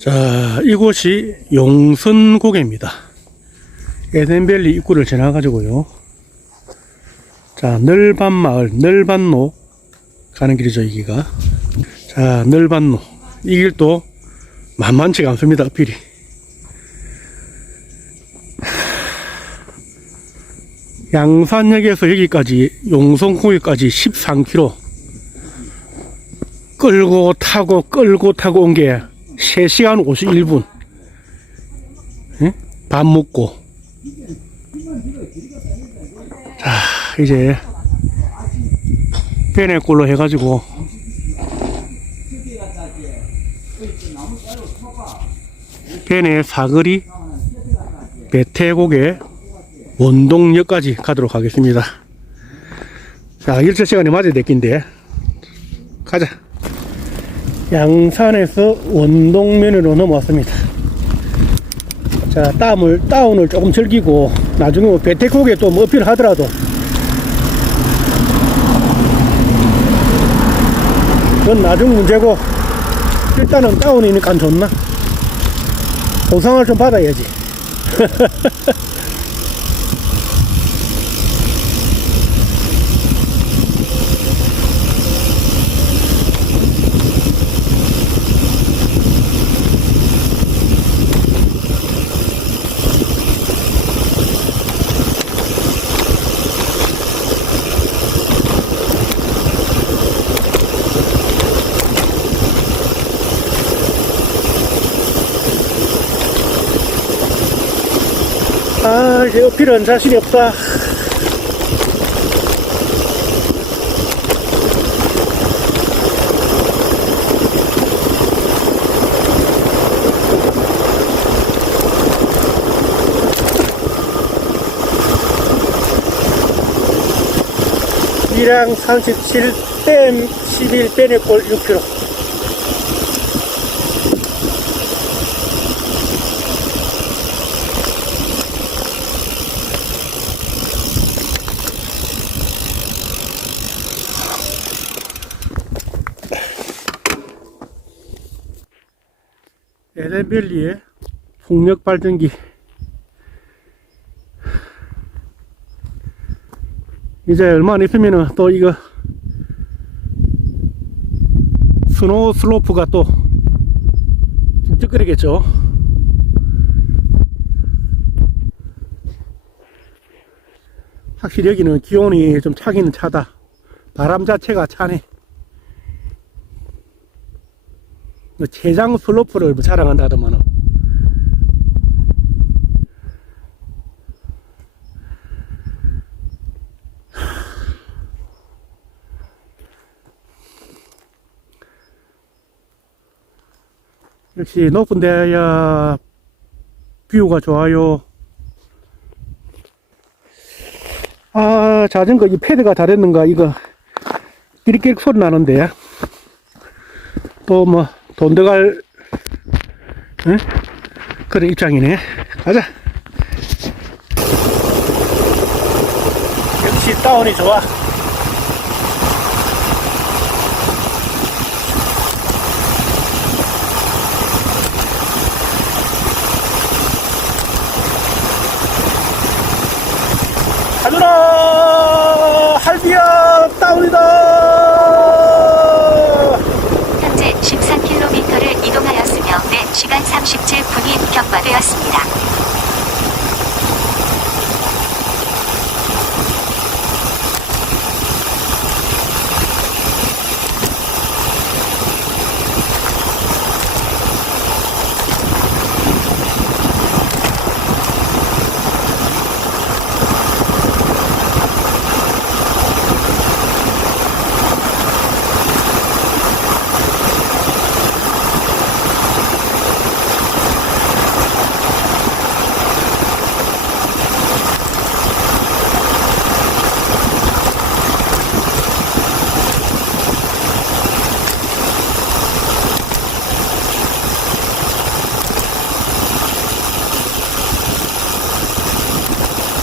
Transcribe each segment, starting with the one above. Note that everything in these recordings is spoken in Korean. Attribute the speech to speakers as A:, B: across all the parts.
A: 자, 이곳이 용선고개입니다. 에덴밸리 입구를 지나가지고요. 자, 널반 마을, 널반로 가는 길이죠, 여기가. 자, 널반로. 이 길도 만만치가 않습니다, 어필이. 양산역에서 여기까지 용성고개까지 13km 끌고 타고 끌고 타고 온 게 3시간 51분 예? 밥 먹고 자 이제 빼내꼴로 해가지고 빼내 사거리 배태곡에 원동역까지 가도록 하겠습니다. 자, 1차 시간이 맞아야 됐긴데. 가자. 양산에서 원동면으로 넘어왔습니다. 자, 땀을, 다운을 조금 즐기고, 나중에 뭐 배태곡에 또 뭐 어필 하더라도, 그건 나중 문제고, 일단은 다운이니까 좋나? 보상을 좀 받아야지. 어필은 자신이 없다. 이랑 37댐 11댐의 골 6km. 에덴밸리의 풍력 발전기. 이제 얼마 안 있으면은 또 이거 스노우 슬로프가 또 찌끄리겠죠. 확실히 여기는 기온이 좀 차기는 차다. 바람 자체가 차네 뭐 최장 슬로프를 뭐 자랑한다 하더만은. 역시 높은 데야 뷰가 좋아요. 아 자전거 이 패드가 다 됐는가 이거. 끼리끼리 소리 나는데. 또 뭐 돈 들어갈 응? 그런 입장이네. 가자. 역시 다운이 좋아 가느라 할비야 다운이다
B: 현재 13km를 이동하였으며 4시간 37분이 경과되었습니다.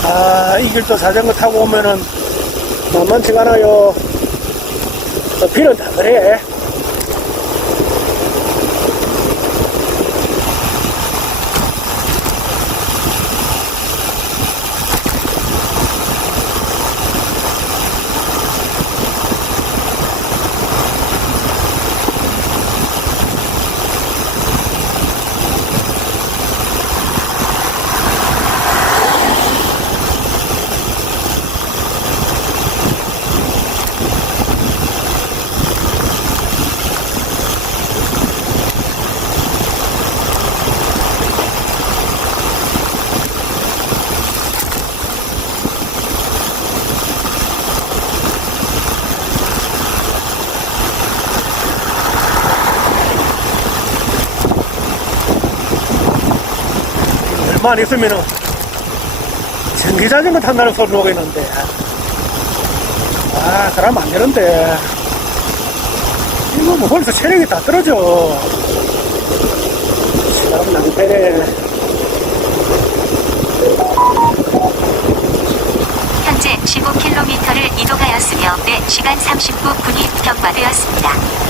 A: 아, 이 길도 자전거 타고 오면은 만만치가 않아요. 어, 비는 다 그래. 가만히 있으면은 전기 자전거 탄다는 소리 나겠는데. 아, 그러면 안 되는데. 이거 뭐 벌써 체력이 다 떨어져. 시간 낭패네.
B: 현재 15km를 이동하였으며 4시간 39분이 경과되었습니다.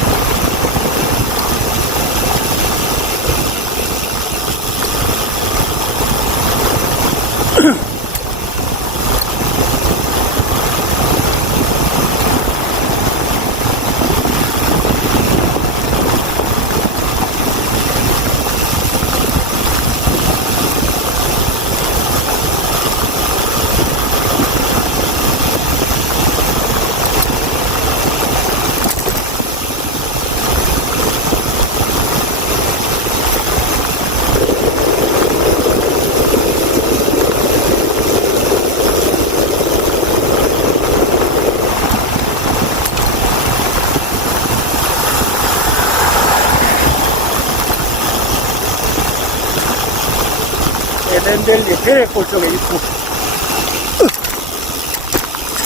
A: 델리 베레골 쪽에 있고.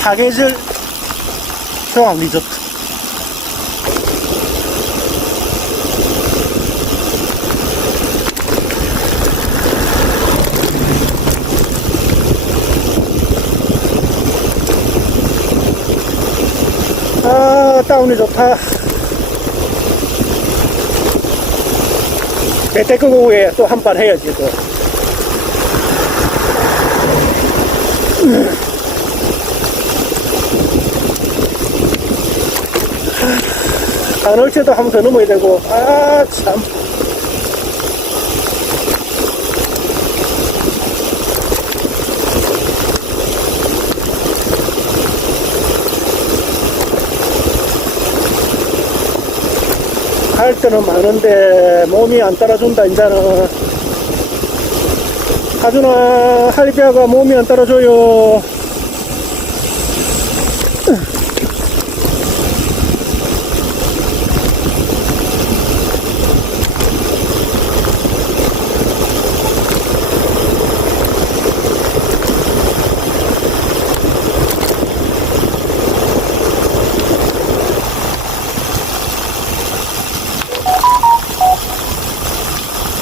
A: 사계절 평화 리조트. 아 다운이 좋다. 배때끄고에 또 한 판 해야지 또 간헐체도 한 번 더 넘어야 되고, 아, 참. 할 때는 많은데 몸이 안 따라준다, 이제는. 하준아, 할비아가 몸이 안 따라줘요.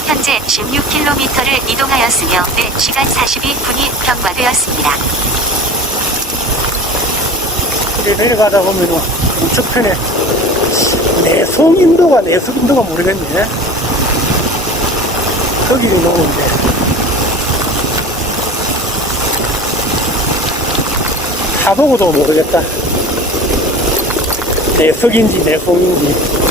B: 현재 16km를 이동하였으며 4시간 42분이 경과되었습니다.
A: 이제 내려가다 보면은 우측편에 내송인도가 내속인도가 모르겠네. 거기를 놓은데. 가보고도 모르겠다. 내석인지 내송인지.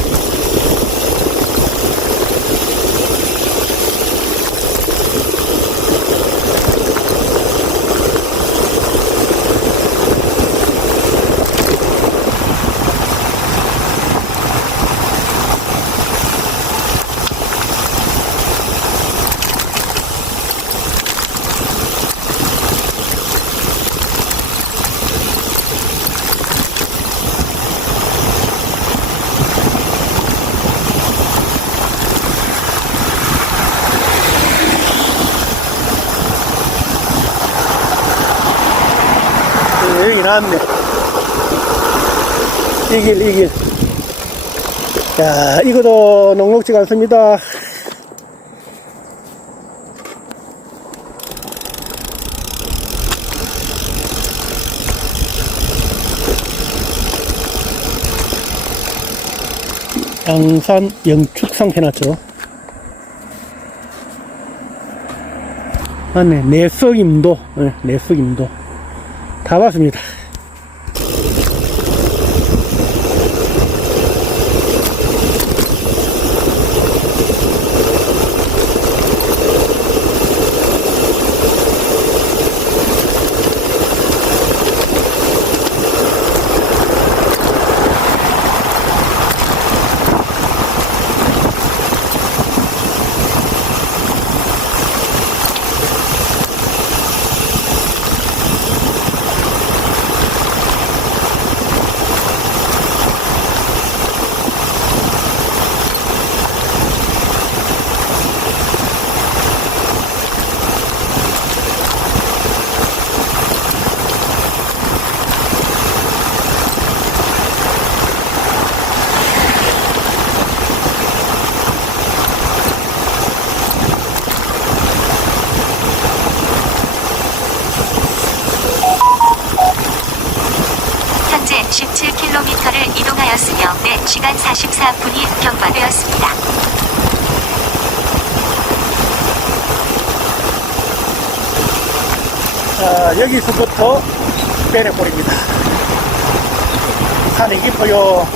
A: 여기 나왔네. 이 길, 이 길. 야, 이거도 녹록지가 않습니다. 양산 영축상 해놨죠. 맞네, 내석임도, 네, 내석임도. 다 봤습니다.
B: 4시간 44분이 경과되었습니다.
A: 자, 여기서부터 베레골입니다. 산이 깊어요.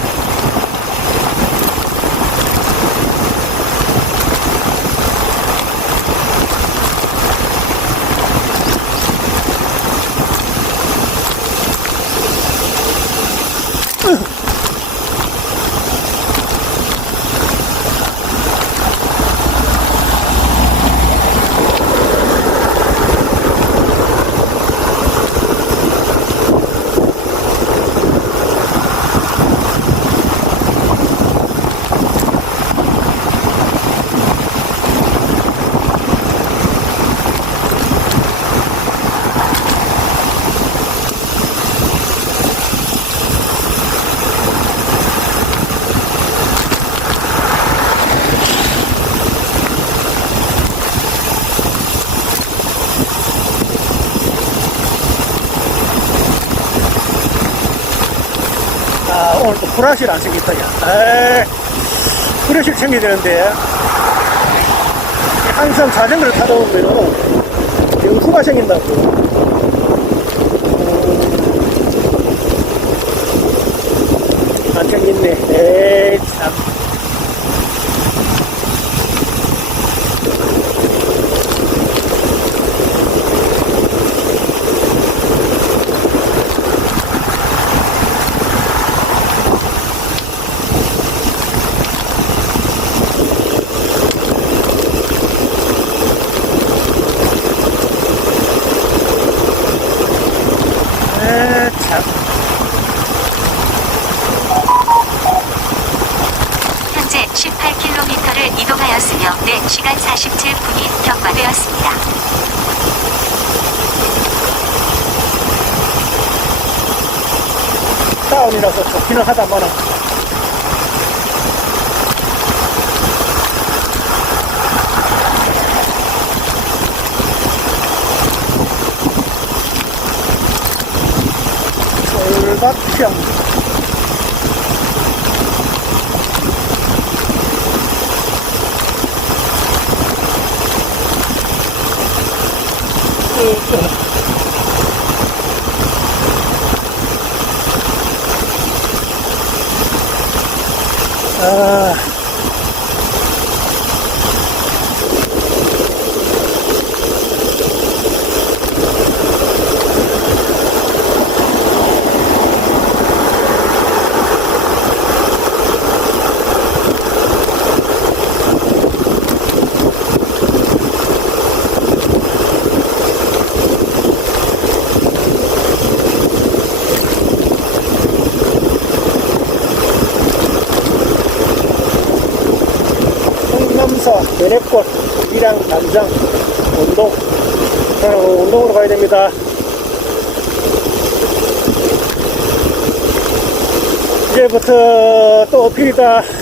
A: 아, 오늘 또 브라실 안 생겼다, 야. 에이, 브라실 챙겨야 되는데. 항상 자전거를 타다 보면은, 영수가 생긴다고. 음, 안 챙겼네. 에이, 참. 에이, 참.
B: 현재 18km를 이동하였으며 4시간 47분이 경과되었습니다.
A: 다운이라서 좋기는 하다마는. 돌밭형. 아. 성남사, 내내꽃, 일양, 남장, 운동. 자, 운동으로 가야 됩니다. 이제부터 또 어필이다.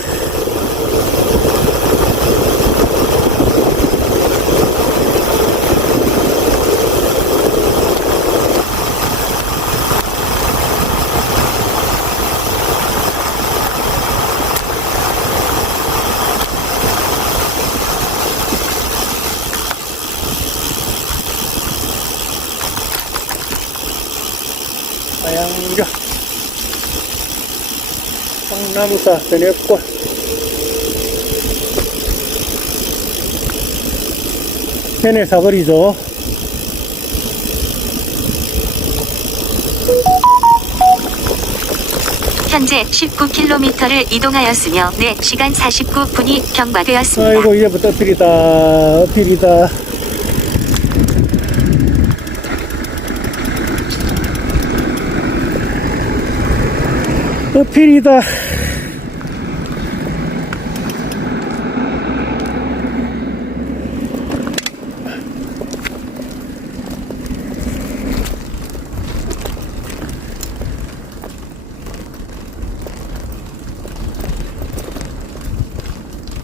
A: 아양겨 성남사 내내꽃 내내 사거리죠.
B: 현재 19km를 이동하였으며 4시간 49분이 경과되었습니다.
A: 아이고 이제부터 어필이다 어필이다 어필이다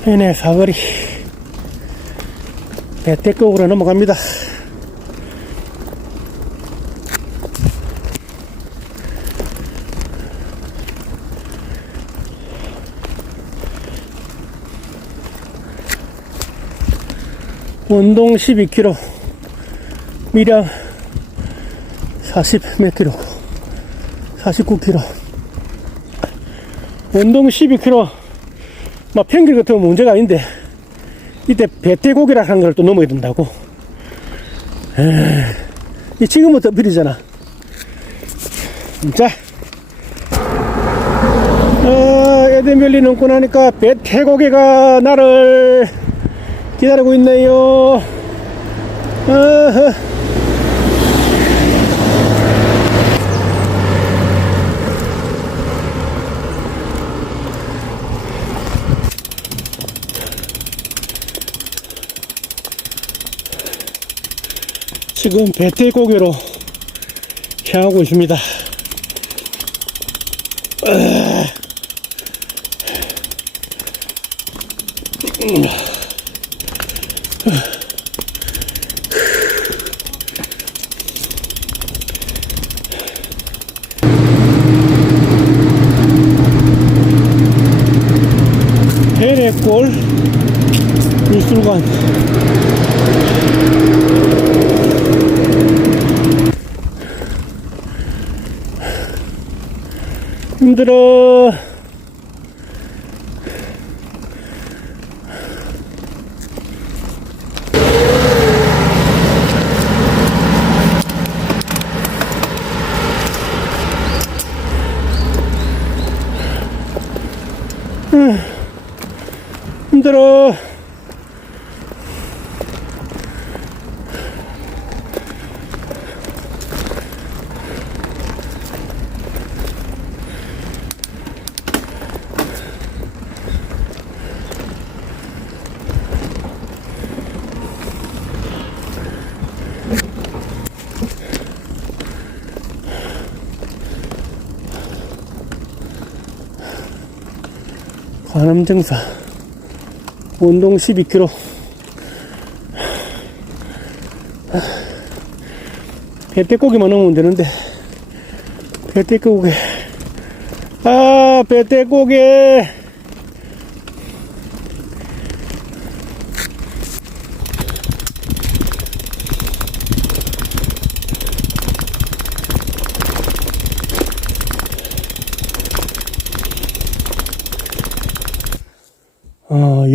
A: 해내 사거리 배태곡으로 넘어갑니다. 원동 12km, 밀양 40몇 km, 49km. 원동 12km, 막 평길 같으면 문제가 아닌데, 이때 배태고기라는 걸 또 넘어야 된다고. 에이, 이 지금부터 비리잖아. 자, 어, 에덴밸리 넘고 나니까 배태고개가 나를 기다리고 있네요. 지금 배태고개로 향하고 있습니다. 해내골 미술관 힘들어. 힘들어 관음증사 원동 12km 배때고기만 넣으면 되는데 배때고기. 아 배때고기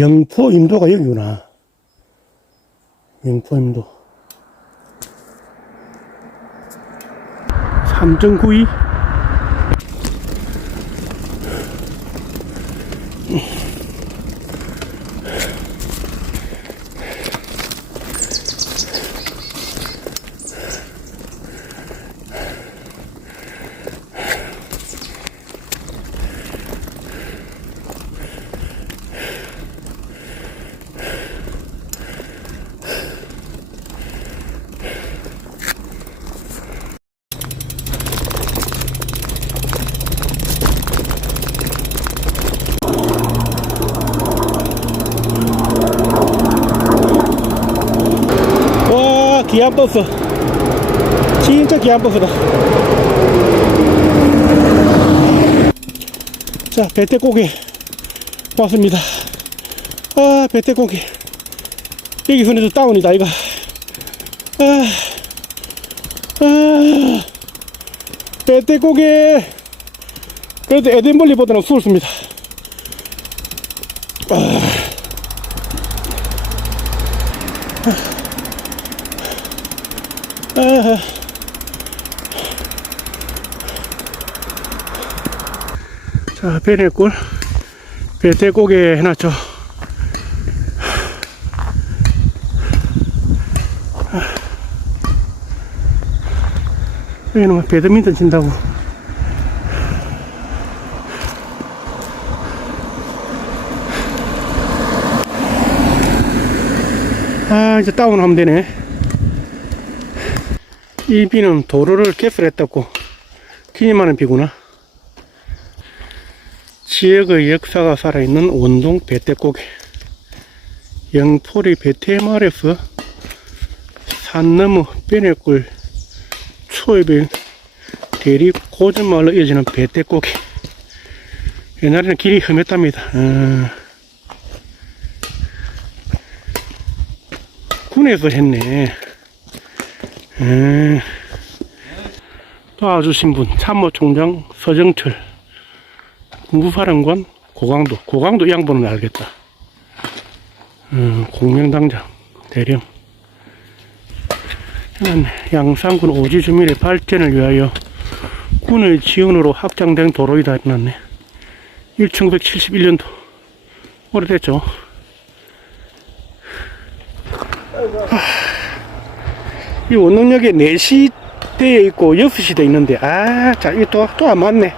A: 영포 임도가 여기구나. 영포 임도. 3.92? 와, 기안 버스. 진짜 기안 버스다. 자, 배태고기 왔습니다. 아, 배태고기. 여기 손에도 다운이다, 이거. 아, 아, 배태고기. 그래도 에덴벌리보다는 수월습니다. 아, 자, 배내골, 배태고기 해놨죠. 여기는 뭐 배드민턴 친다고. 아, 이제 다운하면 되네. 이 비는 도로를 개설했다고 기념하는 비구나. 지역의 역사가 살아있는 원동 배때고개. 영포리 배태마을에서 산 너머 빼내골 초입의 대리 고전마을로 이어지는 배때고개. 옛날에는 길이 험했답니다. 어. 군에서 했네. 음. 도와주신 분, 참모총장 서정철, 무파령관 고강도, 고강도 이 양반은 알겠다. 음, 공명당장, 대령. 양산군 오지 주민의 발전을 위하여 군의 지원으로 확장된 도로이다 해놨네. 1971년도. 오래됐죠. 이 원능역에 4시대에 있고 6시대 있는데, 아, 자, 이거 또, 또 안 맞네.